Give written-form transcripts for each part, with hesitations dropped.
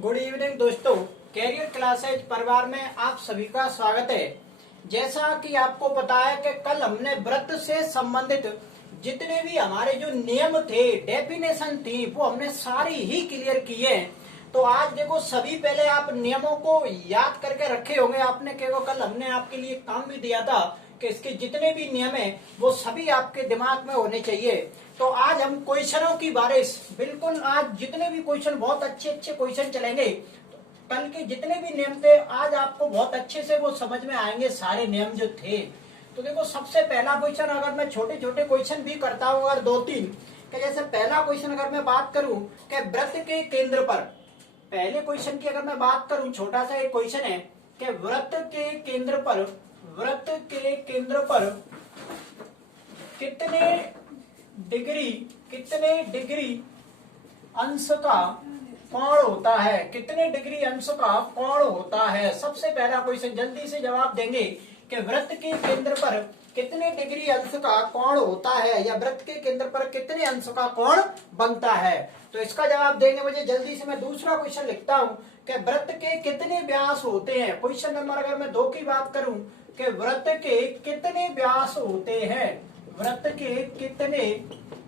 Good evening दोस्तों, career classes परिवार में आप सभी का स्वागत है। जैसा कि आपको पता है कि कल हमने व्रत से संबंधित जितने भी हमारे जो नियम थे, डेफिनेशन थी, वो हमने सारी ही क्लियर की है। तो आज देखो, सभी पहले आप नियमों को याद करके रखे होंगे आपने, क्योंकि कल हमने आपके लिए काम भी दिया था कि इसके जितने भी नियम है वो सभी आपके दिमाग में होने चाहिए। तो आज हम क्वेश्चनों की बारिश, बिल्कुल आज जितने भी क्वेश्चन, बहुत अच्छे अच्छे क्वेश्चन चलेंगे। कल के जितने भी नियम थे आज आपको बहुत अच्छे से वो समझ में आएंगे, सारे नियम जो थे। तो देखो, सबसे पहला क्वेश्चन अगर मैं छोटे छोटे क्वेश्चन भी करता हूँ अगर दो तीन, कि जैसे पहला क्वेश्चन अगर मैं बात करूं कि व्रत के केंद्र पर, पहले क्वेश्चन की अगर मैं बात करूं, छोटा सा एक क्वेश्चन है कि व्रत के केंद्र पर, व्रत के केंद्र पर कितने डिग्री अंश का कोण होता है, कितने डिग्री अंश का कोण होता है। सबसे पहला क्वेश्चन जल्दी से जवाब देंगे कि व्रत के केंद्र पर कितने डिग्री अंश का कोण होता है, या व्रत के केंद्र पर कितने अंश का कोण बनता है। तो इसका जवाब देंगे मुझे जल्दी से। मैं दूसरा क्वेश्चन लिखता हूं कि व्रत के कितने व्यास होते हैं। क्वेश्चन नंबर अगर मैं 2 की बात करूं कि व्रत के कितने व्यास होते हैं, व्रत के कितने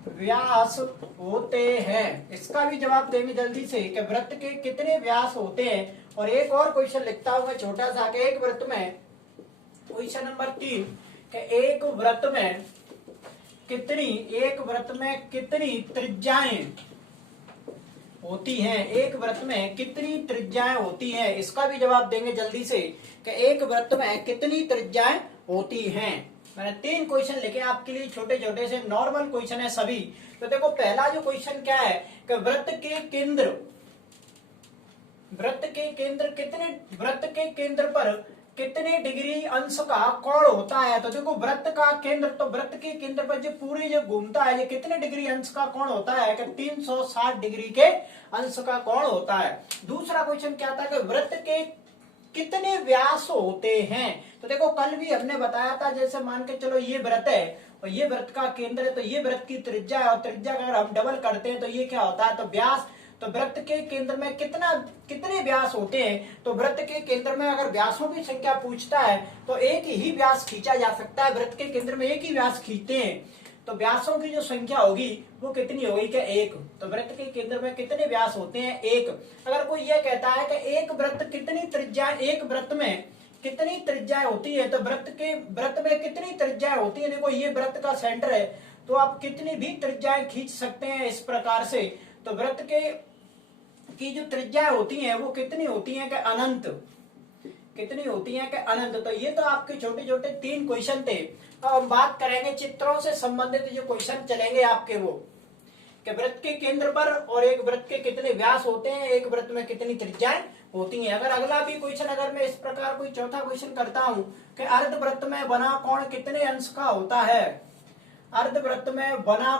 व्यास होते हैं, इसका भी जवाब देंगे जल्दी से कि व्रत के कितने व्यास होते हैं। और एक और क्वेश्चन लिखता हूं मैं छोटा सा कि एक व्रत में, क्वेश्चन नंबर 3 कि एक व्रत में कितनी त्रिज्याएं होती हैं, एक व्रत में कितनी त्रिज्याएं होती हैं, इसका भी जवाब देंगे जल्दी से कि एक व्रत में कितनी त्रिज्याएं होती हैं। मैंने 3 क्वेश्चन लिखे आपके लिए, छोटे छोटे से नॉर्मल क्वेश्चन है सभी। तो देखो, पहला जो क्वेश्चन क्या है कि व्रत के केंद्र पर कितने डिग्री अंश का कोण होता है। तो देखो, व्रत का केंद्र, तो व्रत के केंद्र पर जो पूरे जो घूमता है, ये कितने डिग्री अंश का कोण होता है कि 360 डिग्री के अंश का कोण होता है। दूसरा क्वेश्चन क्या था कि व्रत के कितने व्यास होते हैं। तो देखो, कल भी हमने बताया था, जैसे मान के चलो ये व्रत है और ये व्रत का केंद्र है, तो ये व्रत की त्रिज्या है, और त्रिज्या का अगर हम डबल करते हैं तो ये क्या होता है, तो व्यास। तो व्रत के केंद्र में कितने व्यास होते हैं। तो व्रत के केंद्र में अगर व्यासों की संख्या पूछता है तो एक ही व्यास खींचा जा सकता है, व्रत के केंद्र में एक ही व्यास खींचते हैं। तो व्यासों की जो संख्या होगी वो कितनी होगी कि 1। तो व्रत के केंद्र में कितने व्यास होते हैं, 1। अगर कोई ये कहता है कि एक व्रत कितनी त्रिज्या, एक व्रत में कितनी त्रिज्याएं होती है, तो व्रत में कितनी त्रिज्याएं होती है। देखो, ये व्रत का सेंटर है, तो आप कितनी भी त्रिज्याएं खींच सकते हैं इस प्रकार से। तो व्रत की जो त्रिज्याएं होती हैं वो कितनी होती हैं कि अनंत, कितनी होती हैं कि अनंत। तो ये तो आपके छोटे छोटे 3 क्वेश्चन थे। अब हम बात करेंगे चित्रों से संबंधित जो क्वेश्चन चलेंगे आपके, वो कि व्रत के केंद्र पर और एक व्रत के कितने व्यास होते हैं, एक व्रत में कितनी त्रिज्याएं होती हैं। अगर अगला भी क्वेश्चन, अगर मैं इस प्रकार कोई चौथा क्वेश्चन करता हूं कि अर्धवृत्त में बना कोण कितने अंश का होता है, अर्धवृत्त में बना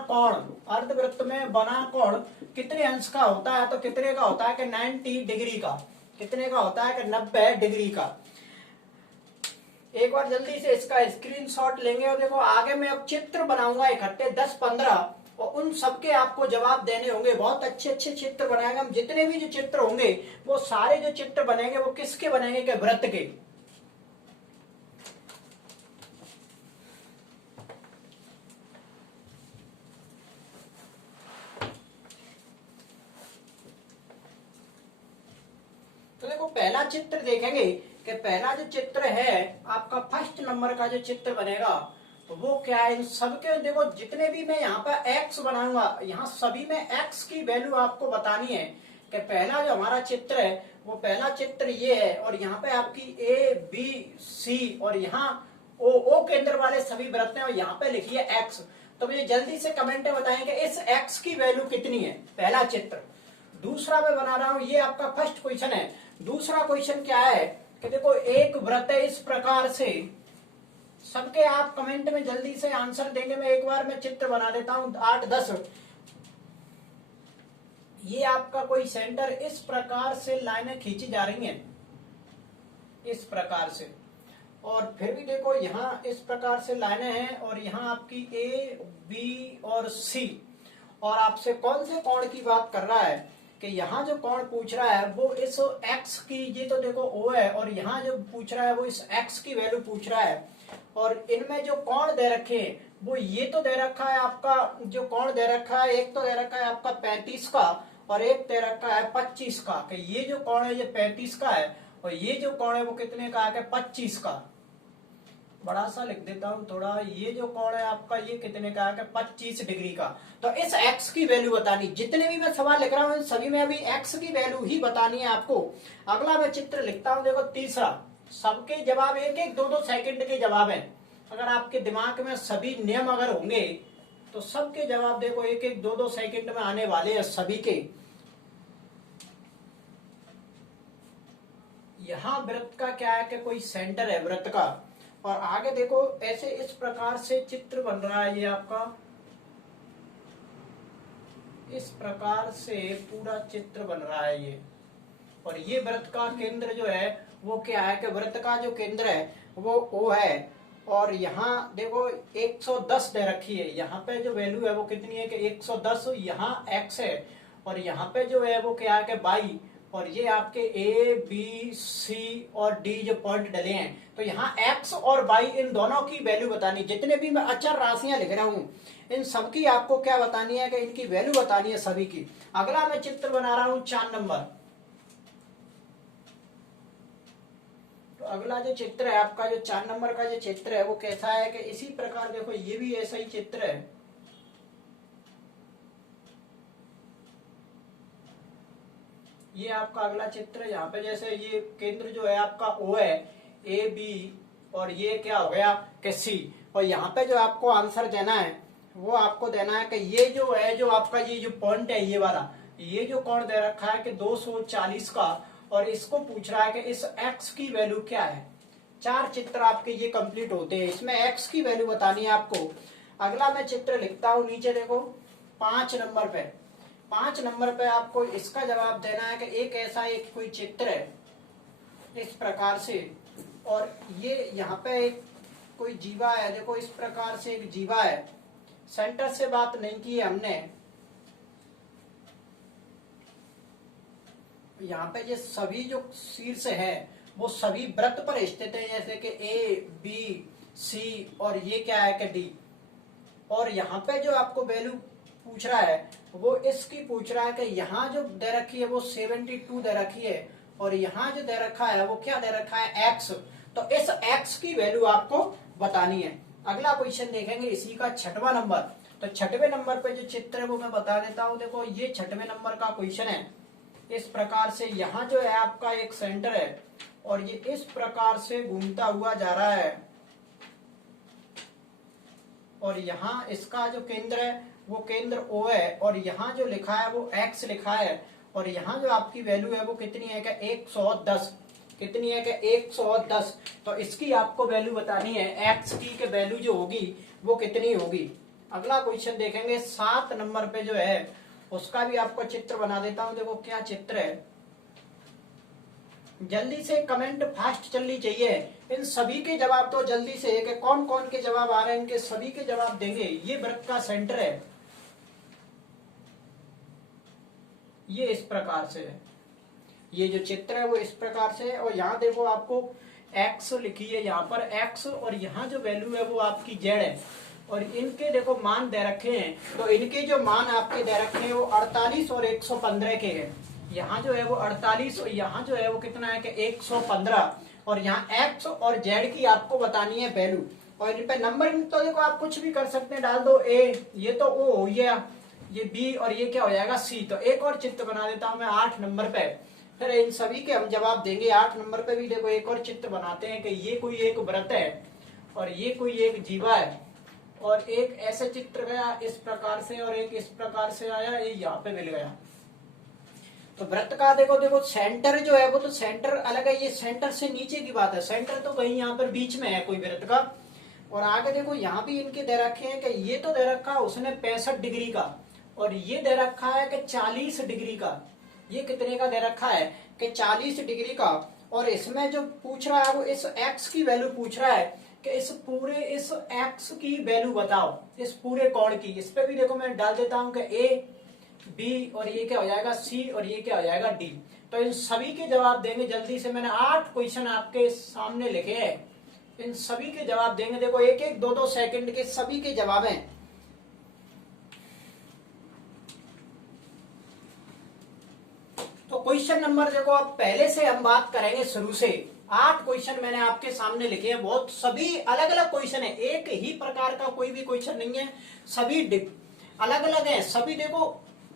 कोण कितने अंश का होता है। तो कितने का होता है कि 90 डिग्री का, कितने का होता है कि 90 डिग्री का। एक बार जल्दी से इसका स्क्रीनशॉट लेंगे और देखो, आगे मैं अब चित्र बनाऊंगा इकट्ठे 10-15, और उन सबके आपको जवाब देने होंगे। बहुत अच्छे अच्छे चित्र बनाएंगे हम, जितने भी जो चित्र होंगे वो सारे जो चित्र बनेंगे वो किसके बनेंगे कि व्रत के। तो देखो, पहला चित्र देखेंगे कि पहला जो चित्र है आपका फर्स्ट नंबर का जो चित्र बनेगा, तो वो क्या है, इन सबके देखो, जितने भी मैं यहाँ पर एक्स बनाऊंगा, यहाँ सभी में एक्स की वैल्यू आपको बतानी है कि पहला जो हमारा चित्र है वो पहला चित्र ये है, और यहाँ पे आपकी ए बी सी और यहाँ ओ केंद्र वाले सभी व्रत हैं, और यहाँ पे लिखिए एक्स। तो मुझे जल्दी से कमेंट में बताएं कि इस एक्स की वैल्यू कितनी है, पहला चित्र। दूसरा मैं बना रहा हूं, ये आपका फर्स्ट क्वेश्चन है। दूसरा क्वेश्चन क्या है कि देखो, एक व्रत है इस प्रकार से, सबके आप कमेंट में जल्दी से आंसर देंगे। मैं एक बार मैं चित्र बना देता हूं 8-10। ये आपका कोई सेंटर, इस प्रकार से लाइनें खींची जा रही हैं, इस प्रकार से, और फिर भी देखो यहाँ इस प्रकार से लाइनें हैं, और यहाँ आपकी ए बी और सी, और आपसे कौन से कोण की बात कर रहा है कि यहाँ जो कोण पूछ रहा है वो इस x की, ये तो देखो O है, और यहाँ जो पूछ रहा है वो इस x की वैल्यू पूछ रहा है। और इनमें जो कोण दे रखे हैं वो ये तो दे रखा है आपका, जो कोण दे रखा है एक तो दे रखा है आपका 35 का और एक दे रखा है 25 का, कि ये जो कोण है ये 35 का है और ये जो कोण है वो कितने का है, 25 का। बड़ा सा लिख देता हूं थोड़ा, ये जो कोण है आपका ये कितने का है, 25 डिग्री का। तो इस x की वैल्यू बतानी, जितने भी मैं सवाल लिख रहा हूं सभी में अभी x की वैल्यू ही बतानी है आपको। अगला मैं चित्र लिखता हूं, देखो तीसरा, सबके जवाब एक एक दो दो सेकंड के जवाब है। अगर आपके दिमाग में सभी नियम अगर होंगे तो सबके जवाब देखो एक एक दो दो सेकंड में आने वाले हैं सभी के। यहाँ वृत्त का क्या है कि कोई सेंटर है वृत्त का, और आगे देखो ऐसे इस प्रकार से चित्र बन रहा है, ये आपका इस प्रकार से पूरा चित्र बन रहा है ये। और ये वृत्त का केंद्र जो है वो क्या है कि वृत्त का जो केंद्र है वो O है। और यहाँ देखो 110 दे रखी है, यहाँ पे जो वैल्यू है वो कितनी है कि 110, यहाँ x है और यहाँ पे जो है वो क्या है कि y, और ये आपके A, B, C और D जो पॉइंट डले हैं, तो यहाँ x और y इन दोनों की वैल्यू बतानी। जितने भी मैं अचर राशियां लिख रहा हूँ इन सबकी आपको क्या बतानी है कि इनकी वैल्यू बतानी है सभी की। अगला मैं चित्र बना रहा हूँ 4 नंबर। तो अगला जो चित्र है आपका, जो 4 नंबर का जो चित्र है वो कैसा है कि इसी प्रकार देखो ये भी ऐसा ही चित्र है। ये आपका अगला चित्र है, यहाँ पे जैसे ये केंद्र जो है आपका O है, A, B, और ये क्या हो गया कि C। और यहाँ पे जो आपको आंसर देना है वो आपको देना है कि ये जो है जो आपका ये जो पॉइंट है ये वाला, ये जो कोण दे रखा है कि 240 का, और इसको पूछ रहा है कि इस x की वैल्यू क्या है। 4 चित्र आपके ये कंप्लीट होते हैं, इसमें x की वैल्यू बतानी है आपको। अगला मैं चित्र लिखता हूँ नीचे देखो 5 नंबर पे। 5 नंबर पे आपको इसका जवाब देना है कि एक ऐसा एक कोई चित्र है इस प्रकार से, और ये यहाँ पे एक कोई जीवा है, देखो इस प्रकार से एक जीवा है। सेंटर से बात नहीं की है हमने, यहाँ पे ये सभी जो शीर्ष है वो सभी वृत्त पर स्थित है, जैसे कि A, B, C और ये क्या है कि D। और यहाँ पे जो आपको वैल्यू पूछ रहा है वो इसकी पूछ रहा है कि यहाँ जो दे रखी है वो 72 दे रखी है, और यहाँ जो दे रखा है वो क्या दे रखा है x। तो इस x की वैल्यू आपको बतानी है। अगला क्वेश्चन देखेंगे इसी का 6वां नंबर। तो 6वें नंबर पे जो चित्र है वो मैं बता देता हूँ। देखो ये 6वें नंबर का क्वेश्चन है इस प्रकार से, यहाँ जो है आपका एक सेंटर है और ये इस प्रकार से घूमता हुआ जा रहा है, और यहाँ इसका जो केंद्र है वो केंद्र O है, और यहाँ जो लिखा है वो x लिखा है, और यहाँ जो आपकी वैल्यू है वो कितनी है कि 110। कितनी है कि 110। तो इसकी आपको वैल्यू बतानी है, x की के वैल्यू जो होगी वो कितनी होगी। अगला क्वेश्चन देखेंगे 7 नंबर पे जो है उसका भी आपको चित्र बना देता हूं। देखो क्या चित्र है, जल्दी से कमेंट फास्ट चलनी चाहिए। इन सभी के जवाब तो जल्दी से है कि कौन कौन के जवाब आ रहे हैं, इनके सभी के जवाब देंगे। ये वृत्त का सेंटर है, ये इस प्रकार से है, ये जो चित्र है वो इस प्रकार से है। और यहाँ देखो आपको x लिखी है यहाँ पर x, और यहाँ जो वैल्यू है वो आपकी z है, और इनके देखो मान दे रखे हैं। तो इनके जो मान आपके दे रखे हैं वो 48 और 115 के हैं। यहाँ जो है वो 48 और यहाँ जो है वो कितना है कि 115, और यहाँ x और z की आपको बतानी है वैल्यू। और इन पे नंबरिंग तो देखो आप कुछ भी कर सकते हैं, डाल दो a, ये तो o हो गया, ये b और ये क्या हो जाएगा c। तो एक और चित्र बना देता हूं मैं 8 नंबर पे, फिर इन सभी के हम जवाब देंगे। 8 नंबर पे भी देखो एक और चित्र बनाते हैं कि ये कोई एक व्रत है और ये कोई एक जीवा है, और एक ऐसे चित्र गया इस प्रकार से और एक इस प्रकार से आया, ये यहाँ पे मिल गया। तो वृत्त का देखो देखो सेंटर जो है वो तो सेंटर अलग है, ये सेंटर से नीचे की बात है, सेंटर तो कहीं यहाँ पर बीच में है कोई वृत्त का। और आगे देखो यहाँ भी इनके दे रखे हैं कि ये तो दे रखा है उसने 65 डिग्री का, और ये दे रखा है कि 40 डिग्री का। ये कितने का दे रखा है कि 40 डिग्री का। और इसमें जो पूछ रहा है वो इस x की वैल्यू पूछ रहा है कि इस x की वैल्यू बताओ, इस पूरे कोण की। इस पे भी देखो मैं डाल देता हूं कि a, बी और ये क्या हो जाएगा सी और ये क्या हो जाएगा डी। तो इन सभी के जवाब देंगे जल्दी से। मैंने 8 क्वेश्चन आपके सामने लिखे हैं, इन सभी के जवाब देंगे। देखो एक एक दो दो सेकंड के सभी के जवाब हैं। तो क्वेश्चन नंबर देखो, अब पहले से हम बात करेंगे शुरू से। 8 क्वेश्चन मैंने आपके सामने लिखे हैं, बहुत सभी अलग अलग क्वेश्चन है, एक ही प्रकार का कोई भी क्वेश्चन नहीं है, सभी अलग अलग है। सभी देखो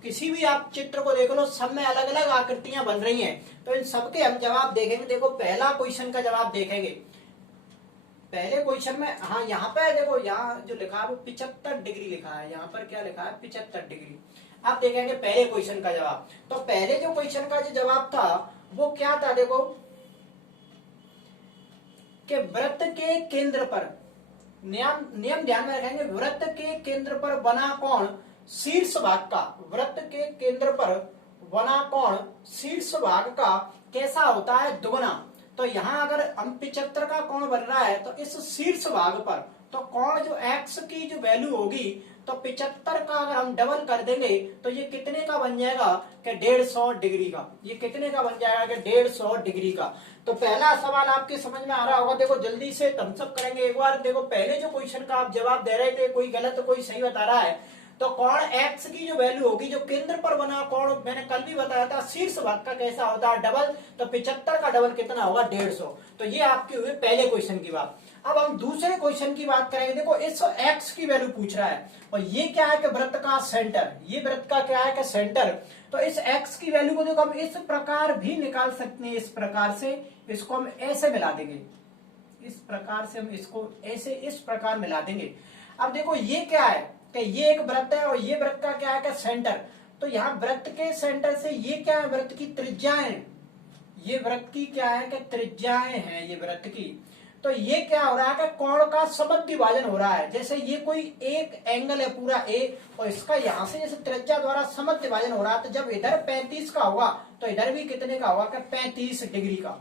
किसी भी आप चित्र को देख लो, सब में अलग अलग आकृतियां बन रही हैं। तो इन सबके हम जवाब देखेंगे। देखो पहला क्वेश्चन का जवाब देखेंगे। पहले क्वेश्चन में, हाँ यहाँ पे देखो, यहाँ जो लिखा है वो 75 डिग्री लिखा है, यहाँ पर क्या लिखा है 75 डिग्री। आप देखेंगे पहले क्वेश्चन का जवाब। तो पहले जो क्वेश्चन का जो जवाब था वो क्या था, देखो कि वृत्त के केंद्र पर, नियम ध्यान में रखेंगे, वृत्त के केंद्र पर बना कोण शीर्ष भाग का, वृत्त के केंद्र पर बना कोण शीर्ष भाग का कैसा होता है, दुगना। तो यहाँ अगर हम 75 का कोण बन रहा है तो इस शीर्ष भाग पर तो कोण जो x की जो वैल्यू होगी तो 75 का अगर हम डबल कर देंगे तो ये कितने का बन जाएगा कि 150 डिग्री का। ये कितने का बन जाएगा कि 150 डिग्री का। तो पहला सवाल आपके समझ में आ रहा होगा। देखो जल्दी से थम्स अप करेंगे एक बार। देखो पहले जो क्वेश्चन का आप जवाब दे रहे थे, कोई गलत कोई सही बता रहा है। तो कोण x की जो वैल्यू होगी, जो केंद्र पर बना कोण, मैंने कल भी बताया था शीर्ष भाग का कैसा होता है डबल, तो 75 का डबल कितना होगा 150। तो ये आपकी हुई पहले क्वेश्चन की बात। अब हम दूसरे क्वेश्चन की बात करेंगे। देखो इस x की वैल्यू पूछ रहा है और ये क्या है कि वृत्त का सेंटर, ये वृत्त का क्या है कि सेंटर। तो इस x की वैल्यू को देखो हम इस प्रकार भी निकाल सकते हैं, इस प्रकार से इसको हम ऐसे मिला देंगे, इस प्रकार से हम इसको ऐसे इस प्रकार मिला देंगे। अब देखो ये क्या है कि ये एक वृत्त है और ये वृत्त का क्या है कि सेंटर। तो यहाँ वृत्त के सेंटर से ये क्या है, वृत्त की त्रिज्याएं, ये वृत्त की क्या है कि त्रिज्याएं हैं ये वृत्त की। तो ये क्या हो रहा है कि कोण का समद्विभाजन हो रहा है। जैसे ये कोई एक एंगल है पूरा ए और इसका यहाँ से जैसे त्रिज्या द्वारा समद्विभाजन हो रहा है, तो जब इधर 35 का होगा तो इधर भी कितने का होगा कि 35 डिग्री का।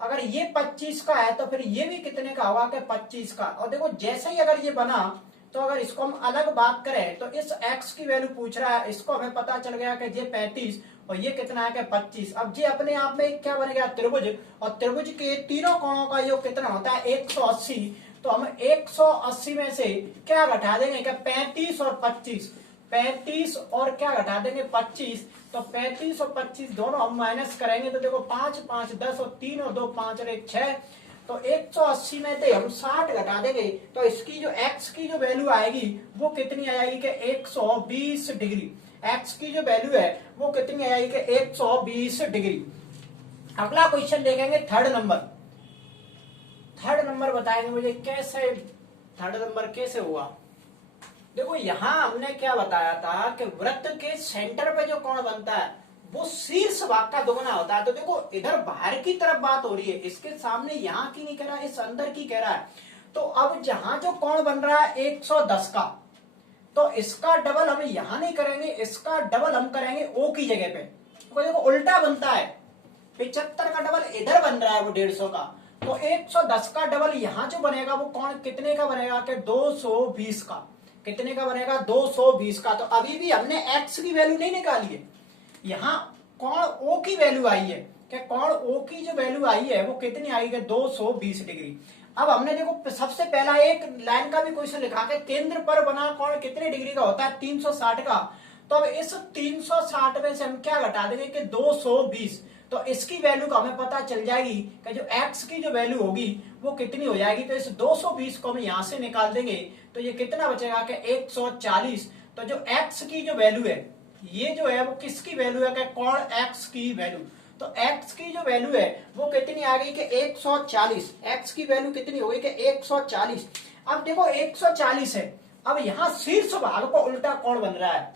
अगर ये 25 का है तो फिर ये भी कितने का होगा कि 25 का। और देखो जैसे ही अगर ये बना तो अगर इसको हम अलग बात करें तो इस x की वैल्यू पूछ रहा है, इसको हमें पता चल गया कि ये 35 और ये कितना है कि 25। अब ये अपने आप में क्या बन गया त्रिभुज, और त्रिभुज के तीनों कोणों का योग कितना होता है 180। तो हम 180 में से क्या घटा देंगे कि 35 और 25, 35 और क्या घटा देंगे 25। तो 35 और 25 दोनों हम माइनस करेंगे तो देखो 5 5 10 और 3 और 2 5 और 1 6। तो 180 में से हम 60 घटा देंगे तो इसकी जो x की जो वैल्यू आएगी वो कितनी आ जाएगी कि 120 डिग्री। x की जो वैल्यू है वो कितनी आ जाएगी कि 120 डिग्री। अगला क्वेश्चन देखेंगे थर्ड नंबर बताएंगे मुझे कैसे, थर्ड नंबर कैसे हुआ। देखो यहां हमने क्या बताया था कि वृत्त के सेंटर पे जो कोण बनता है वो शीर्ष भाग का दुगना होता है। तो देखो इधर बाहर की तरफ बात हो रही है, इसके सामने यहाँ की नहीं कह रहा है, इस अंदर की कह रहा है। तो अब जहां जो कोण बन रहा है 110 का, तो इसका डबल हम यहां नहीं करेंगे, इसका डबल हम करेंगे O की जगह पे। तो देखो उल्टा बनता है, 75 का डबल इधर बन रहा है वो 150 का, तो 110 का डबल यहाँ जो बनेगा वो कोण कितने का बनेगा कि 220 का। कितने का बनेगा 220 का। तो अभी भी हमने x की वैल्यू नहीं निकाली है, यहाँ कोण O की वैल्यू आई है कि कोण O की जो वैल्यू आई है वो कितनी आई है 220 डिग्री। अब हमने देखो सबसे पहला एक लाइन का भी क्वेश्चन लिखा के केंद्र पर बना कोण कितने डिग्री का होता है 360 का। तो अब इस 360 में से हम क्या घटा देंगे कि 220। तो इसकी वैल्यू का हमें पता चल जाएगी कि जो x की जो वैल्यू होगी वो कितनी हो जाएगी। तो इस 220 को हम यहां से निकाल देंगे तो ये कितना बचेगा कि 140। तो जो x की जो वैल्यू है ये जो है वो किसकी वैल्यू है कि कोण x की वैल्यू। तो x की जो वैल्यू है वो कितनी आ गई कि 140। x की वैल्यू कितनी हो गई कि 140। अब देखो 140 है, अब यहाँ शीर्ष भाग को उल्टा कोण बन रहा है।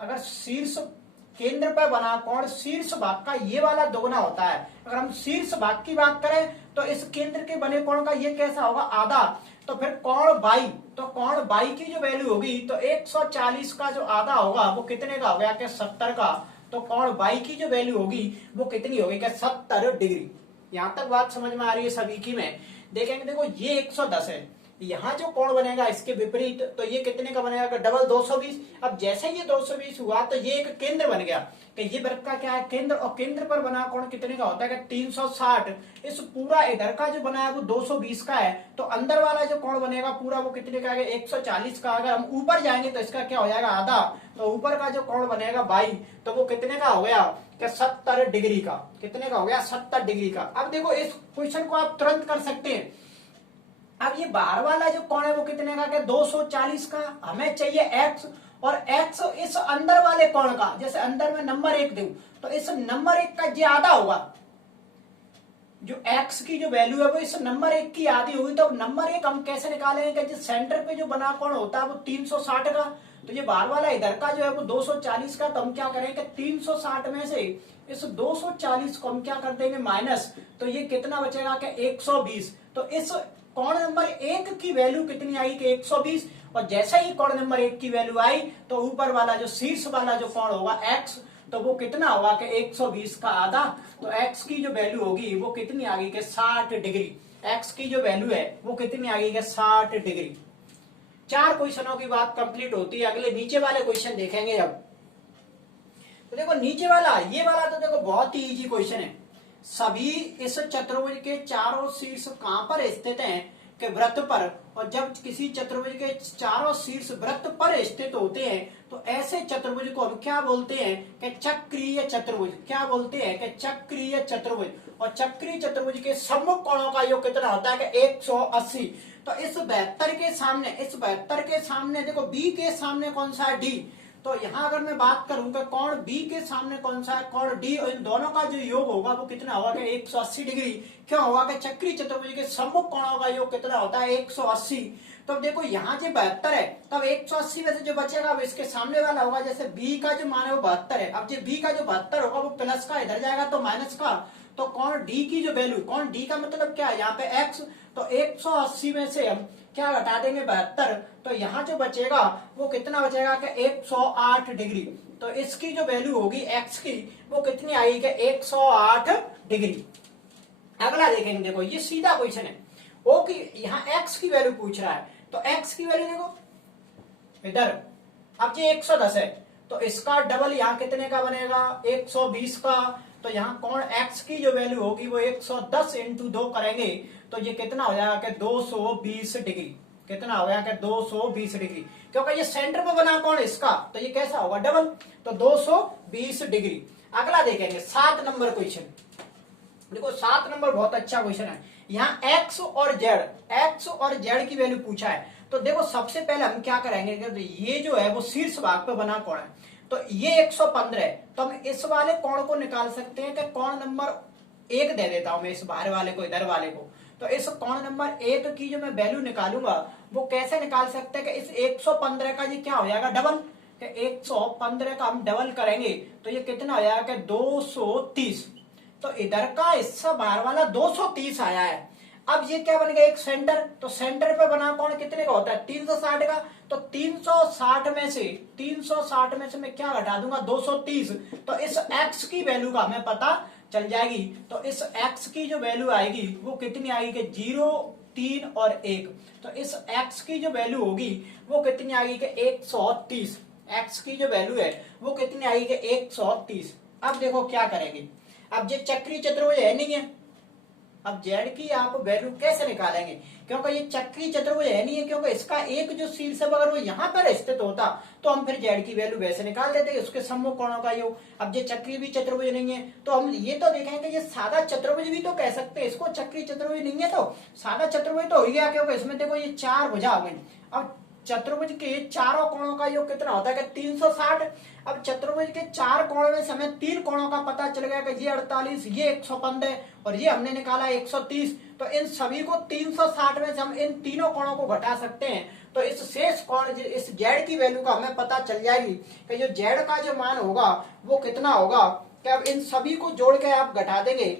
अगर शीर्ष केंद्र पर बना कोण शीर्ष भाग का ये वाला दोगुना होता है। अगर हम शीर्ष भाग की बात करें तो इस केंद्र के बने कोण का ये कैसा होगा आधा। तो फिर कोण बाई, तो कोण बाई की जो वैल्यू होगी तो 140 का जो आधा होगा वो कितने का हो गया कि 70 का। तो कोण बाई की जो वैल्यू होगी वो कितनी होगी कि 70 डिग्री। यहां तक बात समझ में आ रही है सभी की। में देखेंगे देखो ये 110 है, यहाँ जो कोण बनेगा इसके विपरीत, तो ये कितने का बनेगा, डबल 220। अब जैसे ये 220 हुआ तो ये एक केंद्र बन गया कि ये वृत्त का क्या है, केंद्र, और केंद्र पर बना कोण कितने का होता है कि 360। इस पूरा इधर का जो बना है वो 220 का है, तो अंदर वाला जो कोण बनेगा पूरा वो कितने का है, 140 का। अगर हम ऊपर जाएंगे तो इसका क्या हो जाएगा, आधा, तो ऊपर का जो कोण बनेगा 22, तो वो कितने का हो गया, 70 डिग्री का। कितने का हो गया, 70 डिग्री का। अब देखो इस क्वेश्चन को आप तुरंत कर सकते हैं। अब ये बाहर वाला जो कोण है वो कितने का, 240 का। हमें चाहिए x, और x इस अंदर वाले कोण का, जैसे अंदर में नंबर 1 दूं तो इस नंबर 1 का ये आधा होगा। जो x की जो वैल्यू है वो इस नंबर 1 की आधी होगी। तो अब नंबर 1 हम कैसे निकालेंगे कि सेंटर पे जो बना कोण होता है वो 360 का, तो ये बाहर वाला इधर का जो है वो 240 का। तो हम क्या करेंगे, 360 में से इस 240 को हम क्या कर देंगे, माइनस, तो ये कितना बचेगा कि 120। तो इस कोण नंबर 1 की वैल्यू कितनी आई कि 120, और जैसे ही कोण नंबर 1 की वैल्यू आई तो ऊपर वाला जो शीर्ष वाला जो कोण होगा x, तो वो कितना होगा कि 120 का आधा। तो x की जो वैल्यू होगी वो कितनी आ गई कि 60 डिग्री। x की जो वैल्यू है वो कितनी आ गई कि 60 डिग्री। 4 क्वेश्चनों की बात कंप्लीट होती है। अगले नीचे वाले क्वेश्चन देखेंगे अब। तो देखो नीचे वाला, ये वाला तो देखो बहुत ही इजी क्वेश्चन है। सभी इस चतुर्भुज के चारों शीर्ष कहां पर स्थित हैं कि वृत्त पर, और जब किसी चतुर्भुज के चारों शीर्ष वृत्त पर स्थित होते हैं तो ऐसे चतुर्भुज को हम क्या बोलते हैं कि चक्रीय चतुर्भुज। क्या बोलते हैं कि चक्रीय चतुर्भुज। और चक्रीय चतुर्भुज के सम्मुख कोणों का योग कितना होता है कि 180। तो इस 72 के सामने, इस 72 के सामने देखो बी के सामने कौन सा है, डी। तो यहाँ अगर मैं बात करूं कि कोण बी के सामने कौन सा है, कोण डी, और इन दोनों का जो योग होगा वो कितना होगा कि 180 डिग्री। क्यों होगा कि चक्रीय चतुर्भुज के सम्मुख कोणों का योग कितना होता है, 180। तो देखो यहाँ जो 72 है, तब 180 में से जो बचेगा वो इसके सामने वाला होगा। जैसे बी का जो मान है वो 72 है, अब जो बी का जो 72 होगा वो प्लस का इधर जाएगा तो माइनस का। तो कोण डी की जो वैल्यू, कोण डी का मतलब क्या है, यहाँ पे x, तो 180 में से हम क्या घटा देंगे, 72। तो यहाँ जो बचेगा वो कितना बचेगा कि 108 डिग्री। तो इसकी जो वैल्यू होगी x की वो कितनी आएगी कि 108 डिग्री। अगला देखेंगे, देखो ये सीधा क्वेश्चन है। ओ की यहाँ x की वैल्यू पूछ रहा है, तो x की वैल्यू देखो इधर, अब ये 110 है तो इसका डबल यहाँ कितने का बनेगा, 120 का। तो यहाँ कोण x की जो वैल्यू होगी वो 110 इंटू 2 करेंगे तो ये कितना हो जाएगा कि 220 डिग्री। कितना हो गया कि 220 डिग्री, क्योंकि ये सेंटर पे बना कोण इसका, तो ये कैसा होगा, डबल, तो 220 डिग्री। अगला देखेंगे 7 नंबर क्वेश्चन। देखो 7 नंबर बहुत अच्छा क्वेश्चन है। यहाँ x और z की वैल्यू पूछा है। तो देखो सबसे पहले हम क्या करेंगे कि तो ये जो है वो शीर्ष भाग पे बना कोण है, तो ये 115 है। तो हम इस वाले कोण को निकाल सकते हैं कि कोण नंबर 1 दे देता हूं मैं इस बाहर वाले को, इधर वाले को। तो इस कोण नंबर 1 की जो मैं वैल्यू निकालूंगा वो कैसे निकाल सकते हैं कि इस 115 का ये क्या हो जाएगा, डबल। 115 का हम डबल करेंगे तो ये कितना हो जाएगा कि 230। तो इधर का हिस्सा बाहर वाला 230 आया है। अब ये क्या बन गया, एक सेंटर, तो सेंटर पे बना कोण कितने का होता है, 360 का। तो 360 में से मैं क्या घटा दूंगा, 230। तो इस x की वैल्यू का हमें पता चल जाएगी। तो इस x की जो वैल्यू आएगी वो कितनी आएगी कि 0, 3 और 1। तो इस x की जो वैल्यू होगी वो कितनी आएगी कि 130। x की जो वैल्यू है वो कितनी आएगी कि 130। अब देखो क्या करेंगे, अब ये चक्रीय चतुर्भुज है नहीं है, अब z की आप वैल्यू कैसे निकालेंगे, क्योंकि ये चक्रीय चतुर्भुज है नहीं है, क्योंकि इसका एक जो शीर्ष अगर वो यहाँ पर स्थित होता तो हम फिर z की वैल्यू वैसे निकाल देते, उसके सम्मुख कोणों का योग। अब ये चक्रीय भी चतुर्भुज नहीं है तो हम ये तो देखेंगे ये सादा चतुर्भुज भी तो कह सकते हैं इसको, चक्रीय चतुर्भुज नहीं है तो सादा चतुर्भुज तो हो गया, क्योंकि इसमें देखो ये 4 भुजा हो गई। अब चतुर्भुज के चारों कोणों का योग कितना होता है कि 360। अब चतुर्भुज के 4 कोण में से हमें 3 कोणों का पता चल गया कि ये 48, ये 115 और ये हमने निकाला 130। तो इन सभी को 360 में से हम इन तीनों कोणों को घटा सकते हैं। तो इस शेष कोण, इस z की वैल्यू का हमें पता चल जाएगी कि जो z का जो मान होगा वो कितना होगा। कि अब इन सभी को जोड़ के आप घटा देंगे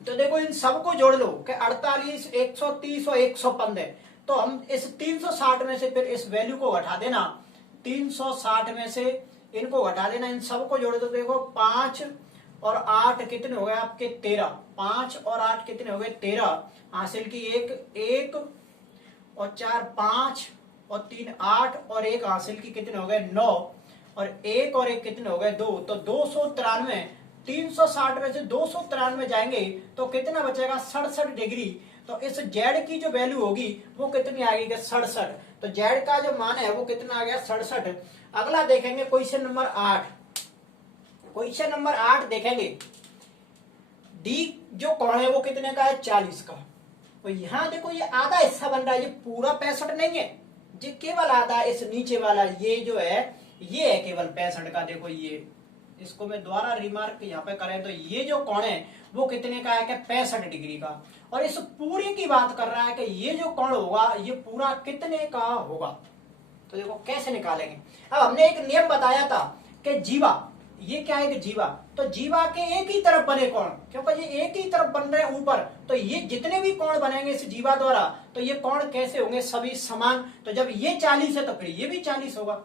तो देखो इन सबको जोड़ लो कि 48, 130 और 115। तो हम इस 360 में से फिर इस वैल्यू को घटा देना, 360 में से इनको घटा देना, इन सबको जोड़ दो। देखो 5 और 8 कितने हो गए आपके 13, 5 और 8 कितने हो गए 13, हासिल की 1 1 और 4 5 और 3 8 और 1 हासिल की कितने हो गए 9 और 1 और 1 कितने हो गए 2, तो 293। 360 में से 293 जाएंगे तो कितना बचेगा 67 डिग्री। तो इस जेड की जो वैल्यू होगी वो कितनी आएगी 67। तो जेड का जो मान है वो कितना आ गया 67। अगला देखेंगे क्वेश्चन नंबर 8। क्वेश्चन नंबर 8 देखेंगे डी जो कोण है वो कितने का है 40 का। तो यहां देखो ये आधा हिस्सा बन रहा है, ये पूरा 65 नहीं है, ये केवल आधा, इस नीचे वाला ये जो है ये है केवल 65 का। देखो ये इसको मैं दोबारा रिमार्क यहाँ पे करें तो ये जो कोण है वो कितने का है कि 65 डिग्री का। और इस पूरे की बात कर रहा है कि ये जो कोण होगा ये पूरा कितने का होगा। तो देखो कैसे निकालेंगे। अब हमने एक नियम बताया था कि जीवा, ये क्या है कि जीवा, तो जीवा के एक ही तरफ बने कोण, क्योंकि ये एक ही तरफ बन रहे हैं ऊपर, तो ये जितने भी कोण बनेंगे इस जीवा द्वारा तो ये कोण कैसे होंगे सभी समान। तो जब ये 40 है तो फिर ये भी 40 होगा,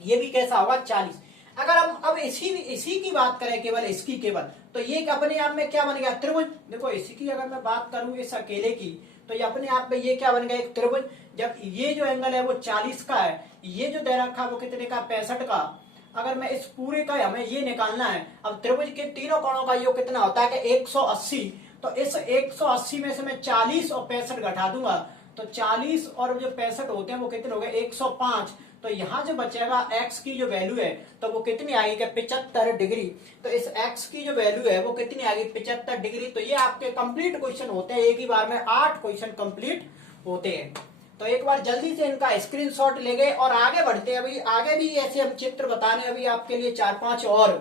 ये भी कैसा होगा 40। अगर हम अब इसी की बात करें केवल इसकी केवल, तो ये अपने आप में क्या बन गया त्रिभुज। देखो इसी की अगर मैं बात करूं इस अकेले की तो ये अपने आप में ये क्या बन गया एक त्रिभुज। जब ये जो एंगल है वो 40 का है, ये जो दे रखा है वो कितने का 65 का। अगर मैं इस पूरे का हमें ये निकालना है, अब त्रिभुज के तीनों कोणों का योग कितना होता है कि 180। तो इस 180 में से मैं 40 और 65 घटा दूंगा तो 40 और जो 65 होते हैं वो कितने हो गए 105। तो यहाँ जो बचेगा x की जो वैल्यू है तो वो कितनी आएगी 75 डिग्री। तो इस x की जो वैल्यू है वो कितनी आएगी 75 डिग्री। तो ये आपके कंप्लीट क्वेश्चन होते हैं, एक ही बार में 8 क्वेश्चन कंप्लीट होते हैं। तो एक बार जल्दी से इनका स्क्रीनशॉट ले गए और आगे बढ़ते हैं। अभी आगे भी ऐसे हम चित्र बताने अभी आपके लिए 4-5 और,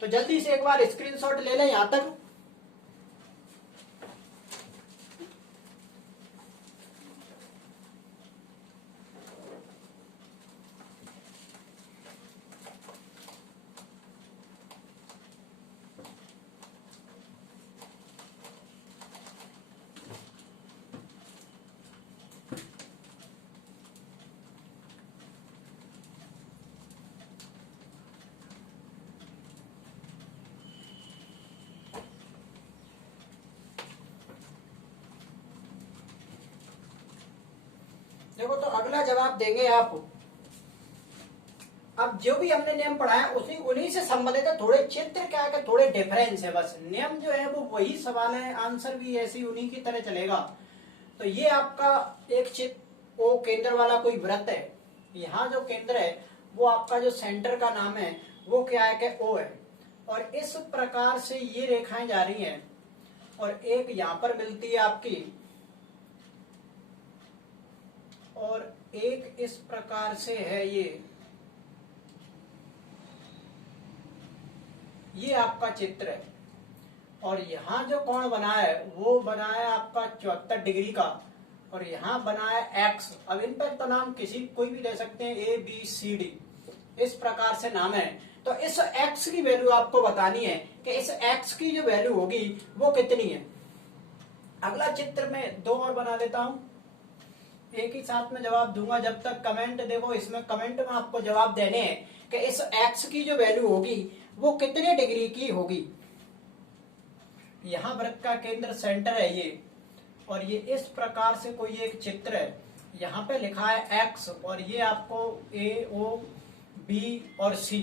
तो जल्दी से एक बार स्क्रीनशॉट ले लें यहाँ तक। देखो तो अगला जवाब देंगे आप। अब जो भी हमने नियम पढ़ा है उसी उन्हीं से संबंधित है, थोड़े चित्र क्या है थोड़े डिफरेंस है, बस नियम जो है वो वही सवाल है, आंसर भी ऐसे ही उन्हीं की तरह चलेगा। तो ये आपका एक चित्र ओ केंद्र वाला कोई वृत्त है, यहाँ जो केंद्र है वो आपका जो सेंटर का नाम है वो क्या है कि ओ है। और इस प्रकार से ये रेखाएं जा रही हैं और एक यहां पर मिलती है आपकी और एक इस प्रकार से है ये आपका चित्र है। और यहाँ जो कोण बना है वो बना है आपका 74 डिग्री का और यहाँ बना है एक्स। अब इन पर तो नाम किसी कोई भी दे सकते हैं, ए बी सी डी, इस प्रकार से नाम है। तो इस एक्स की वैल्यू आपको बतानी है कि इस एक्स की जो वैल्यू होगी वो कितनी है। अगला चित्र में 2 और बना देता हूं, एक ही साथ में जवाब दूंगा जब तक कमेंट। देखो इसमें कमेंट में आपको जवाब देने हैं कि इस एक्स की जो वैल्यू होगी वो कितने डिग्री की होगी। यहाँ वृत्त का केंद्र सेंटर है ये, और ये इस प्रकार से कोई एक चित्र है, यहाँ पे लिखा है एक्स और ये आपको ए ओ बी और सी,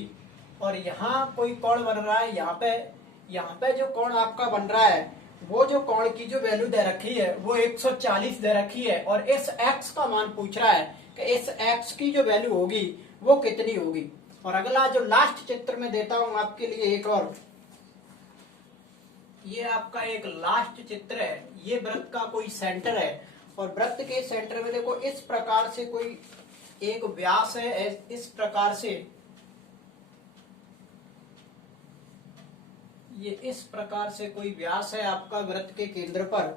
और यहाँ कोई कोण बन रहा है। यहाँ पे जो कोण आपका बन रहा है वो जो कोण की जो वैल्यू दे रखी है वो 140 दे रखी है और इस x का मान पूछ रहा है कि इस x की जो वैल्यू होगी वो कितनी होगी। और अगला जो लास्ट चित्र में देता हूं आपके लिए एक और, ये आपका एक लास्ट चित्र है। ये वृत्त का कोई सेंटर है और वृत्त के सेंटर में देखो इस प्रकार से कोई एक व्यास है, इस प्रकार से ये इस प्रकार से कोई व्यास है आपका वृत्त के केंद्र पर।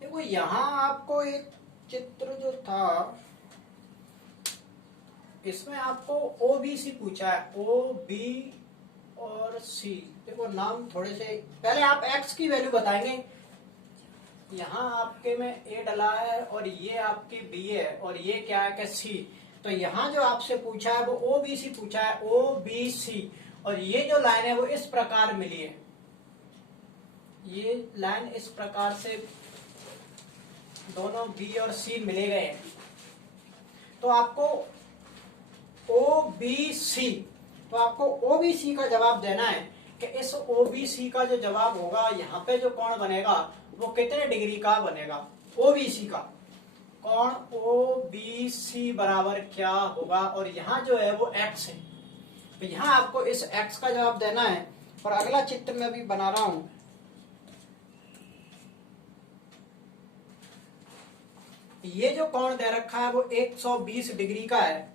देखो यहां आपको एक चित्र जो था इसमें आपको ओ बी सी पूछा है, ओ बी और सी। देखो नाम थोड़े से, पहले आप एक्स की वैल्यू बताएंगे। यहाँ आपके में ए डला है और ये आपकी बी है और ये क्या है कि सी। तो यहाँ जो आपसे पूछा है वो ओ बी सी पूछा है, ओ बी सी, और ये जो लाइन है वो इस प्रकार मिली है। ये लाइन इस प्रकार से दोनों बी और सी मिले गए, तो आपको ओ बी सी, तो आपको ओबीसी का जवाब देना है कि इस ओबीसी का जो जवाब होगा यहाँ पे जो कोण बनेगा वो कितने डिग्री का बनेगा। ओबीसी का कोण ओबीसी बराबर क्या होगा, और यहाँ जो है वो एक्स है, तो यहाँ आपको इस एक्स का जवाब देना है। और अगला चित्र मैं अभी बना रहा हूं, ये जो कोण दे रखा है वो 120 डिग्री का है,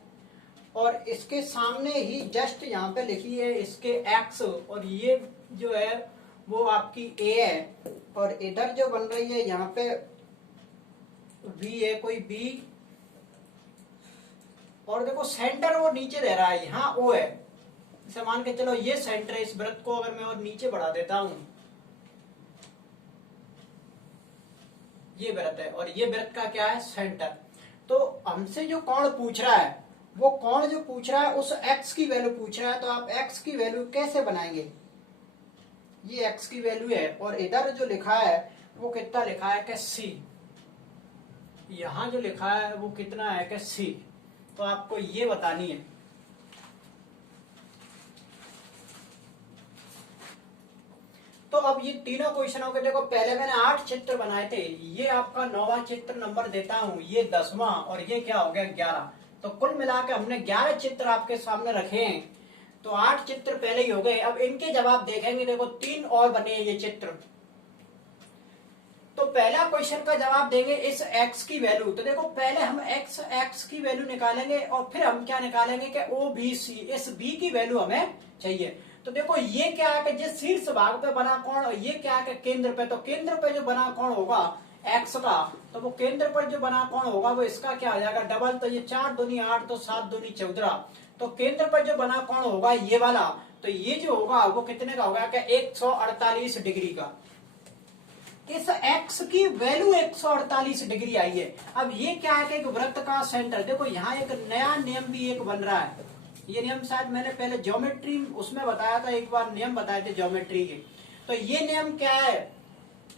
और इसके सामने ही जस्ट यहाँ पे लिखी है इसके एक्स, और ये जो है वो आपकी ए है, और इधर जो बन रही है यहाँ पे बी है, कोई बी, और देखो सेंटर वो नीचे दे रहा है, यहाँ ओ है, इसे मान के चलो ये सेंटर है। इस वृत्त को अगर मैं और नीचे बढ़ा देता हूं, ये वृत्त है और ये वृत्त का क्या है, सेंटर। तो हमसे जो कोण पूछ रहा है, वो कोण जो पूछ रहा है उस x की वैल्यू पूछ रहा है, तो आप x की वैल्यू कैसे बनाएंगे, ये x की वैल्यू है, और इधर जो लिखा है वो कितना लिखा है कि c, यहां जो लिखा है वो कितना है कि c, तो आपको ये बतानी है। तो अब ये तीनों क्वेश्चनों के देखो, पहले मैंने 8 चित्र बनाए थे, ये आपका 9वां चित्र नंबर देता हूं, ये 10वां, और ये क्या हो गया 11, तो कुल मिलाकर हमने 11 चित्र आपके सामने रखे हैं। तो 8 चित्र पहले ही हो गए, अब इनके जवाब देखेंगे। देखो 3 और बने ये चित्र। तो पहला क्वेश्चन का जवाब देंगे इस x की वैल्यू, तो देखो पहले हम x की वैल्यू निकालेंगे और फिर हम क्या निकालेंगे कि OBC, इस b की वैल्यू हमें चाहिए। तो देखो ये क्या है कि जिस शीर्ष भाग पे बना कोण, ये क्या है कि केंद्र पे, तो केंद्र पे जो बना कोण होगा x का, तो वो केंद्र पर जो बना कोण होगा वो इसका क्या आ जाएगा डबल, तो ये 4 दूनी 8, तो 7 दूनी 14, तो केंद्र पर जो बना कोण होगा ये वाला, तो ये जो होगा वो कितने का होगा कि 148 डिग्री का। इस x की वैल्यू 148 डिग्री आई है। अब ये क्या है कि एक वृत्त का सेंटर, देखो यहाँ एक नया नियम भी एक बन रहा है, ये नियम शायद मैंने पहले ज्योमेट्री उसमें बताया था, एक बार नियम बताए थे ज्योमेट्री के। तो ये नियम क्या है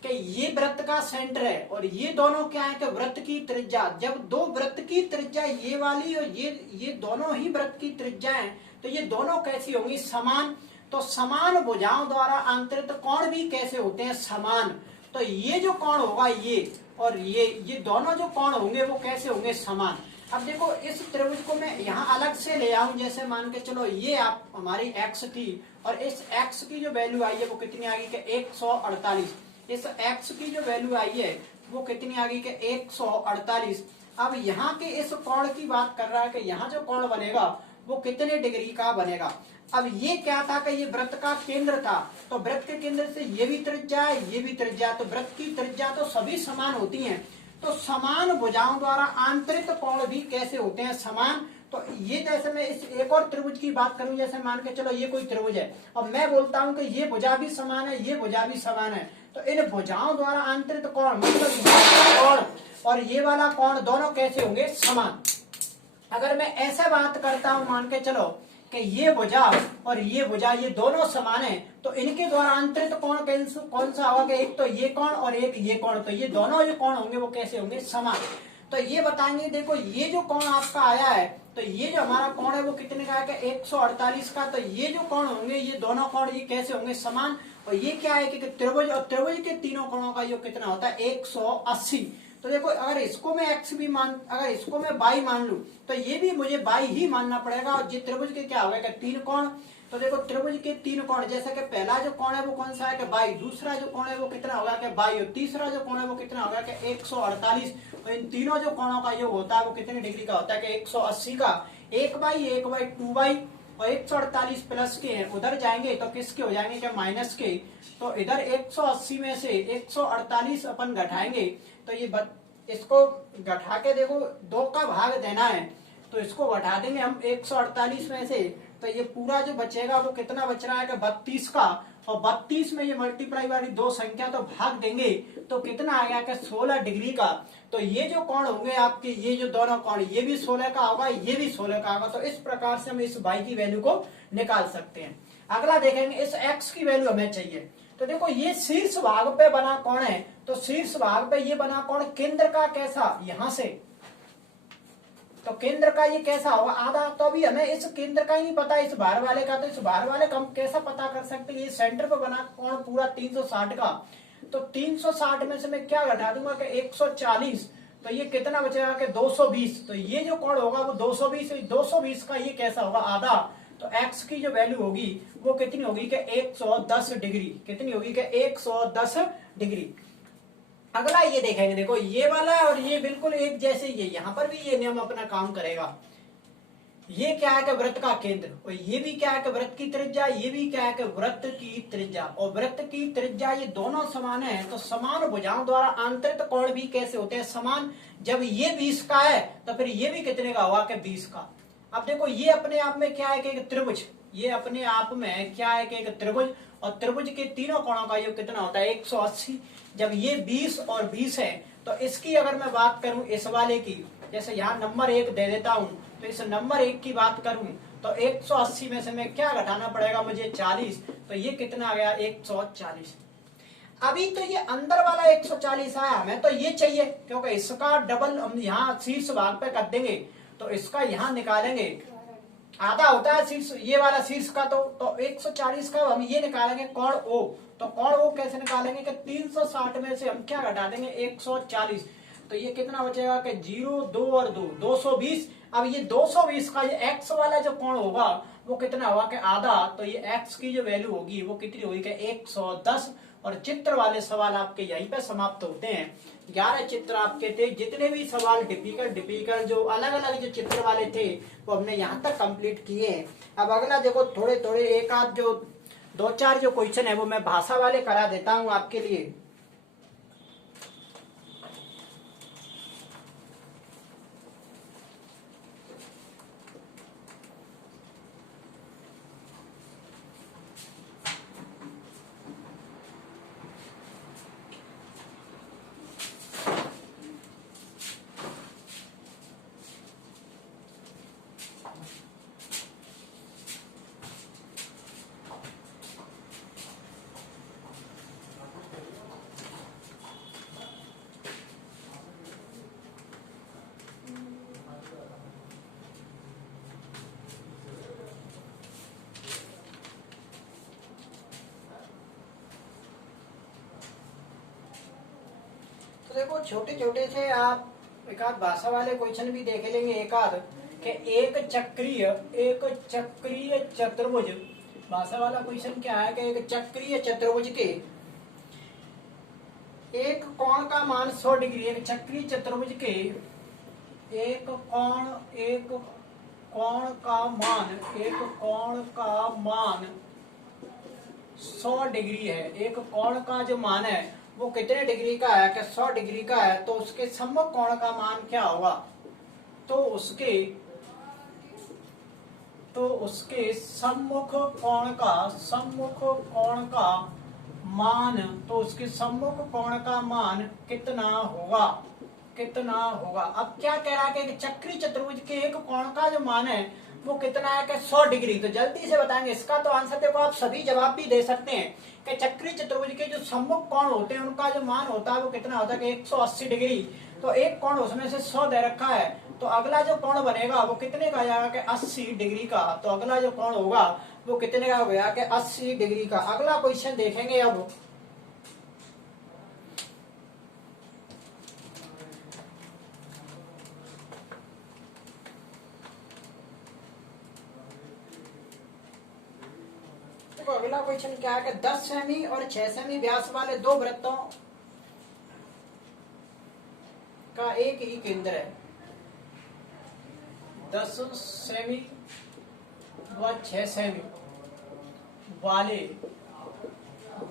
कि ये वृत्त का सेंटर है और ये दोनों क्या है कि वृत्त की त्रिज्या, जब दो वृत्त की त्रिज्या ये वाली और ये दोनों ही वृत्त की त्रिज्या है, तो ये दोनों कैसी होंगी, समान। तो समान भुजाओं द्वारा अंतरित कोण भी कैसे होते हैं, समान। तो ये जो कोण होगा ये और ये दोनों जो कोण होंगे वो कैसे होंगे, समान। अब देखो इस त्रिभुज को मैं यहाँ अलग से ले आऊं, जैसे मान के चलो ये आप हमारी x थी और इस x की जो वैल्यू आई है वो कितनी आ गई कि 148, इस x की जो वैल्यू आई है वो कितनी आ गई कि 148। अब यहाँ के इस कोण की बात कर रहा है कि यहाँ जो कोण बनेगा वो कितने डिग्री का बनेगा। अब ये क्या था कि ये वृत्त का केंद्र था, तो वृत्त के केंद्र से ये भी त्रिज्या है, ये भी त्रिज्या, तो वृत्त की त्रिज्या तो सभी समान होती हैं, तो समान भुजाओं द्वारा आंतरिक कोण भी कैसे होते हैं, समान। तो ये जैसे मैं इस एक और त्रिभुज की बात करूं, जैसे मान के चलो ये कोई त्रिभुज है और मैं बोलता हूं कि ये भुजा भी समान है, ये भुजा भी समान है, तो इन भुजाओं द्वारा आंतरिक कोण मतलब कोण और ये वाला कोण दोनों कैसे होंगे, समान। अगर मैं ऐसे बात करता हूं, मान के चलो कि ये भुजा और ये भुजा ये दोनों समान है, तो इनके द्वारा अंतरित कोण कौन सा होगा, एक तो ये कोण और एक ये कोण, तो ये दोनों जो कोण होंगे वो कैसे होंगे, समान। तो ये बताएंगे, देखो ये जो कोण आपका आया है, तो ये जो हमारा कोण है वो कितने का है, 148 का, तो ये जो कोण होंगे ये दोनों कोण ये कैसे होंगे, समान। और ये क्या है कि त्रिभुज और त्रिभुज के तीनों कोणों का योग कितना होता है, 180। तो देखो अगर इसको मैं x भी अगर इसको मैं y मान लूं तो ये भी मुझे y ही मानना पड़ेगा। और ये त्रिभुज के क्या होगा, तीन कोण, तो देखो त्रिभुज के तीन कोण, जैसे कि पहला जो कोण है वो कौन सा है कि y, दूसरा जो कोण है वो कितना होगा कि y, और तीसरा जो कोण है वो कितना होगा कि 148। और इन तीनों जो कोणों का योग होता है वो कितने डिग्री का होता है कि 180 का। 1/1/2 और 148 प्लस के हैं, उधर जाएंगे तो किसके हो जाएंगे क्या, माइनस के। तो इधर 180 में से 148 अपन घटाएंगे, तो ये इसको घटा के देखो 2 का भाग देना है, तो इसको घटा देंगे हम 148 में से, तो ये पूरा जो बचेगा वो कितना बच रहा है कि 32 का, और 32 में ये मल्टीप्लाई वाली 2 संख्या तो भाग देंगे तो कितना आ गया कि 16 डिग्री का। तो ये जो कोण होंगे आपके, ये जो दोनों कोण, ये भी 16 का होगा, ये भी 16 का होगा। तो इस प्रकार से हम इस y की वैल्यू को निकाल सकते हैं। अगला देखेंगे इस x की वैल्यू हमें चाहिए। तो देखो ये शीर्ष भाग पे बना कौन है, तो शीर्ष भाग पे ये बना कौन, केंद्र का कैसा, यहां से, तो केंद्र का ये कैसा होगा, आधा। तो अभी हमें इस केंद्र का ही नहीं पता, इस भार वाले का, तो इस भार वाले का हम कैसा पता कर सकते हैं, ये सेंटर पे बना कौन पूरा 360 का, तो 360 में से मैं क्या घटा दूंगा कि 140, तो ये कितना बचेगा कि 220, तो ये जो कोण होगा वो 220, 220 का ये कैसा होगा, आधा। तो x की जो वैल्यू होगी वो कितनी होगी कि 110 डिग्री, कितनी होगी कि 110 डिग्री। अगला ये देखेंगे, देखो ये वाला और ये बिल्कुल एक जैसे ही है, यहां पर भी ये नियम अपना काम करेगा। ये क्या है कि वृत्त का केंद्र, और ये भी क्या है कि वृत्त की त्रिज्या, ये भी क्या है कि वृत्त की त्रिज्या, और वृत्त की त्रिज्या ये दोनों समान है, तो समान भुजाओं द्वारा आंतरिक कोण भी कैसे होते हैं, समान। जब ये 20 का है तो फिर ये भी कितने का होगा कि 20 का। अब देखो ये अपने आप में क्या है कि एक त्रिभुज, ये अपने आप में क्या है कि एक त्रिभुज, और त्रिभुज के तीनों कोणों का योग कितना होता है 180। जब ये 20 और 20 है तो इसकी अगर मैं बात करूं इस वाले की, जैसे यहाँ नंबर 1 दे देता हूं, तो इस नंबर 1 की बात करूं तो 180 में से मैं क्या घटाना पड़ेगा मुझे 40, तो ये कितना आ गया 140। अभी तो ये अंदर वाला 140 आया, हमें तो ये चाहिए क्योंकि इसका डबल हम यहाँ शीर्ष भाग पे कर देंगे, तो इसका यहाँ निकालेंगे, आधा होता है शीर्ष ये वाला शीर्ष का, तो 140 का हम ये निकालेंगे कोण ओ, तो कोण ओ कैसे निकालेंगे कि 360 में से हम क्या घटा देंगे 140, तो ये कितना बचेगा कि 0 2 और 2 220। अब ये 220 का ये x वाला जो कोण होगा वो कितना होगा कि आधा, तो ये x की जो वैल्यू होगी वो कितनी होगी कि 110। और चित्र वाले सवाल आपके यहीं पे समाप्त होते हैं। 11 चित्र आपके थे, जितने भी सवाल डिफिकल्ट जो अलग अलग जो चित्र वाले थे वो हमने यहाँ तक कंप्लीट किए हैं। अब अगला देखो थोड़े थोड़े एक आध जो 2-4 जो क्वेश्चन है वो मैं भाषा वाले करा देता हूँ आपके लिए। देखो छोटे छोटे से आप एक आध भाषा वाले क्वेश्चन भी देख लेंगे एक आध कि एक चक्रीय चतुर्भुज, भाषा वाला क्वेश्चन क्या है कि एक चक्रीय चतुर्भुज के एक कोण का मान 100 डिग्री, एक चक्रीय चतुर्भुज के एक कोण का मान 100 डिग्री है। एक कोण का जो मान है वो कितने डिग्री का है कि 100 डिग्री का है, तो उसके सम्मुख कोण का मान क्या होगा, तो उसके सम्मुख कोण का मान कितना होगा। अब क्या कह रहा है कि चक्रीय चतुर्भुज के एक कोण का जो मान है वो कितना है कि 100 डिग्री। तो जल्दी से बताएंगे इसका तो आंसर देखो, आप सभी जवाब भी दे सकते हैं कि चक्रीय चतुर्भुज के जो सम्मुख कोण होते हैं उनका जो मान होता है वो कितना होता है कि 180 डिग्री। तो एक कोण उसमें से 100 दे रखा है, तो अगला जो कोण बनेगा वो कितने का जाएगा कि 80 डिग्री का। तो अगला जो कोण होगा वो कितने का हो गया कि 80 डिग्री का। अगला क्वेश्चन देखेंगे अब। तो अगला क्वेश्चन क्या है कि 10 सेमी और 6 सेमी व्यास वाले दो वृत्तों का एक ही केंद्र है। 10 सेमी व 6 सेमी वाले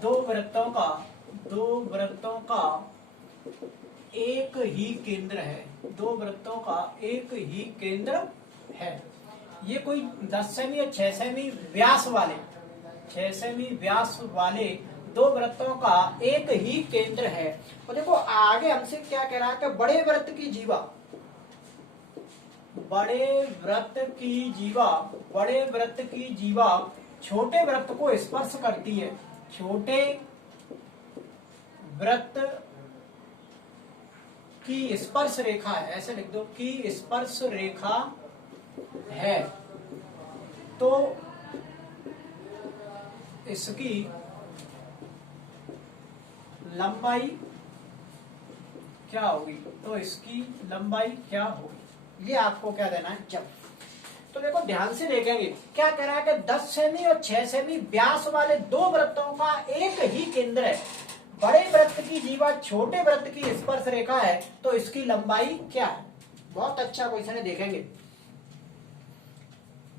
दो वृत्तों का एक ही केंद्र है। दो वृत्तों का एक ही केंद्र है। ये कोई 10 सेमी और 6 सेमी व्यास वाले 6 सेमी व्यास वाले दो वृत्तों का एक ही केंद्र है। और देखो आगे हमसे क्या कह रहा है कि बड़े वृत्त छोटे वृत्त को स्पर्श करती है, छोटे वृत्त की स्पर्श रेखा है, ऐसे लिख दो कि स्पर्श रेखा है, तो इसकी लंबाई क्या होगी, तो इसकी लंबाई क्या होगी, ये आपको क्या देना है जब। तो देखो ध्यान से देखेंगे क्या कह रहा है कि 10 सेमी और 6 सेमी व्यास वाले दो वृत्तों का एक ही केंद्र है, बड़े वृत्त की जीवा छोटे वृत्त की स्पर्श रेखा है, तो इसकी लंबाई क्या है। बहुत अच्छा क्वेश्चन है, देखेंगे।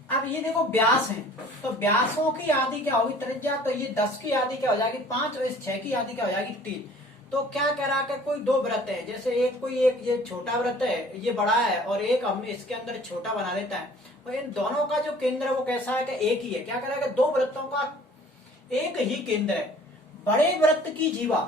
अब ये देखो व्यास है, तो व्यासों की आदि क्या होगी त्रिज्या, तो ये 10 की आदि क्या हो जाएगी 5 और इस 6 की आदि क्या हो जाएगी 3। तो क्या कह रहा है, कोई दो वृत्त है, जैसे एक ये छोटा वृत्त है, ये बड़ा है, और एक हम इसके अंदर छोटा बना देता है, और इन दोनों का जो केंद्र है वो कैसा है कि एक ही है। क्या कह रहा है, दो वृत्तों का एक ही केंद्र है, बड़े वृत्त की जीवा,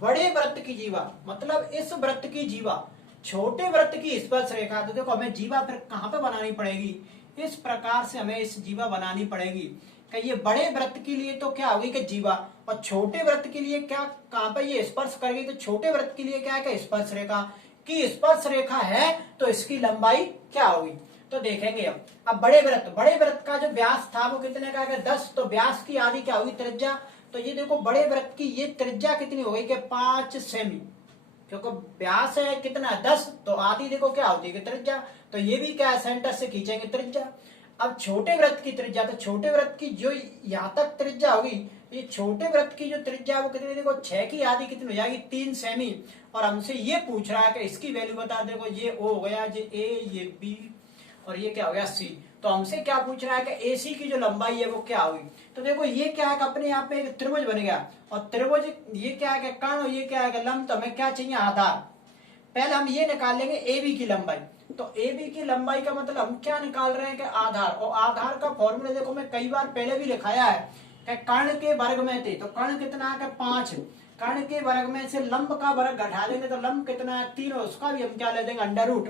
बड़े वृत्त की जीवा मतलब इस वृत्त की जीवा छोटे वृत्त की स्पर्श रेखा। तो देखो हमें जीवा फिर कहां पे बनानी पड़ेगी, इस प्रकार से हमें इस जीवा बनानी पड़ेगी कि ये बड़े वृत्त के लिए तो क्या होगी कि जीवा, और छोटे वृत्त के लिए क्या कहां पे ये स्पर्श करेगी, तो छोटे वृत्त के लिए क्या है कि स्पर्श रेखा की स्पर्श रेखा है, तो इसकी लंबाई क्या होगी। तो देखेंगे अब बड़े वृत्त का जो व्यास था वो कितने का है 10, तो व्यास की आदि क्या होगी त्रिज्या। तो ये देखो बड़े वृत्त की ये त्रिज्या कितनी हो गई कि 5 सेमी, क्योंकि व्यास है कितना 10, तो आदि देखो क्या होती है त्रिज्या, तो ये भी क्या है सेंटर से खींचेंगे त्रिज्या। अब छोटे वृत्त की त्रिज्या, तो छोटे वृत्त की जो यहाँ तक त्रिज्या होगी, ये छोटे वृत्त की जो त्रिज्या वो कितनी, देखो 6 की आदि कितनी हो जाएगी 3 सेमी, और हमसे ये पूछ रहा है कि इसकी वैल्यू बता। देखो ये ओ हो गया, ये ए, ये बी, और ये क्या हो गया सी। तो हमसे क्या पूछ रहा है कि एसी की जो लंबाई है वो क्या होगी। तो देखो ये क्या है अपने आप में एक त्रिभुज बन गया, और त्रिभुज ये क्या है कि कर्ण, और ये क्या है कि लंब, तो हमें क्या चाहिए आधार। पहले हम ये निकाल लेंगे एबी की लंबाई, तो एबी की लंबाई का मतलब हम क्या निकाल रहे हैं कि आधार, और आधार का फॉर्मूला देखो मैं कई बार पहले भी लिखाया है कि कर्ण के वर्ग में थे, तो कर्ण कितना है 5, कर्ण के वर्ग में से लंब का वर्ग घटा देंगे तो लंब कितना है 3, और उसका भी हम क्या ले देंगे अंडर रूट।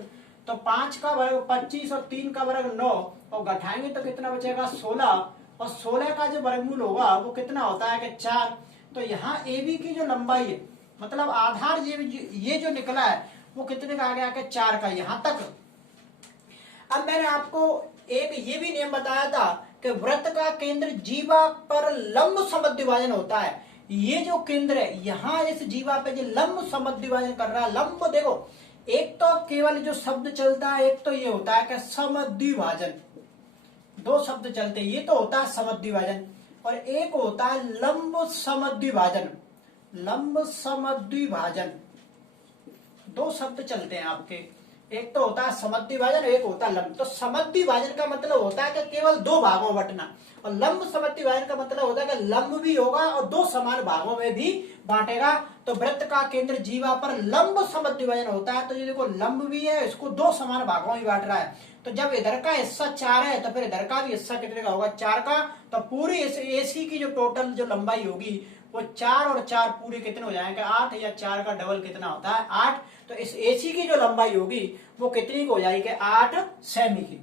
तो 5 का वर्ग 25 और 3 का वर्ग 9, और घटाएंगे तो कितना बचेगा 16, और 16 का जो वर्गमूल होगा वो कितना होता है कि 4। तो यहाँ एबी की जो लंबाई है मतलब आधार ये जो निकला है वो कितने का आ गया कि 4 का यहां तक। अब मैंने आपको एक ये भी नियम बताया था कि वृत्त का केंद्र जीवा पर लंब समद्विभाजन होता है। ये जो केंद्र है यहाँ इस जीवा पे जो लंब समद्विभाजन कर रहा है, लंब देखो एक तो केवल जो शब्द चलता है, एक तो ये होता है कि समद्विभाजन, दो शब्द चलते हैं, ये तो होता है समद्विभाजन, और एक होता है लंब समद्विभाजन। लंब समद्विभाजन दो शब्द चलते हैं आपके, एक तो होता है समद्विभाजन, एक होता है लंब। तो समद्विभाजन का मतलब होता है कि केवल दो भागों में बंटना, और लंब समद्विभाजन का मतलब होता है कि लंब भी होगा और दो समान भागों में भी बांटेगा। तो वृत्त का केंद्र जीवा पर लंब समद्विभाजन होता है, तो ये देखो लंब भी है, इसको दो समान भागों में बांट रहा है। तो जब इधर का हिस्सा 4 है तो फिर इधर का भी हिस्सा कितने का होगा 4 का। तो पूरी इस एसी की जो टोटल जो लंबाई होगी वो 4 और 4 पूरे कितने हो जाएंगे 8, या 4 का डबल कितना होता है 8। तो इस एसी की जो लंबाई होगी वो कितनी हो जाएगी 8 सेमी की।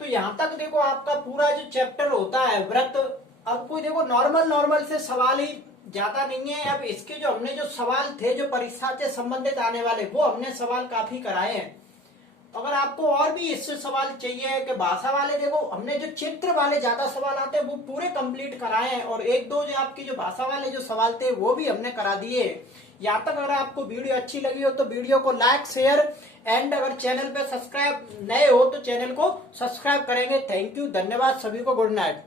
तो यहां तक देखो आपका पूरा जो चैप्टर होता है वृत्त। अब कोई देखो नॉर्मल से सवाल ही ज्यादा नहीं है। अब इसके जो हमने जो सवाल थे जो परीक्षा से संबंधित आने वाले वो हमने सवाल काफी कराए हैं। अगर आपको और भी इससे सवाल चाहिए कि भाषा वाले, देखो हमने जो चित्र वाले ज्यादा सवाल आते हैं वो पूरे कंप्लीट कराए हैं, और एक दो जो आपकी जो भाषा वाले जो सवाल थे वो भी हमने करा दिए। यहाँ तक अगर आपको वीडियो अच्छी लगी हो तो वीडियो को लाइक शेयर एंड अगर चैनल पे सब्सक्राइब नए हो तो चैनल को सब्सक्राइब करेंगे। थैंक यू, धन्यवाद सभी को, गुड नाइट।